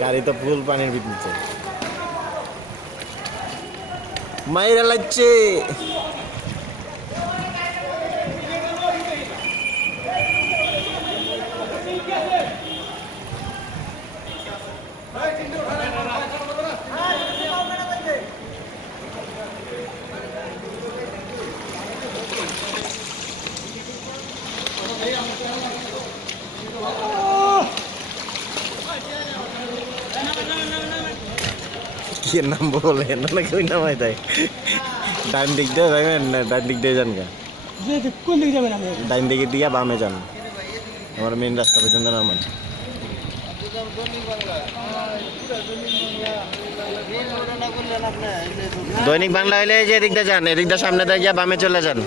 গাড়ি তো ফুল পানির ভিতরে মাইরা লাগছে। কি নাম বলে না কই নামাই দেয় ডান দিক দিয়ে যাবেন না ডান দিক দিয়ে যান গা কোন দিকে যাবেন আপনি? ডান দিকে দিয়ে বামে যান আমার মেন রাস্তা পর্যন্ত নামান দৈনিক বাংলা হইলে যে এদিক দিয়ে যান এদিক দিয়ে সামনে দিয়ে গিয়ে বামে চলে যান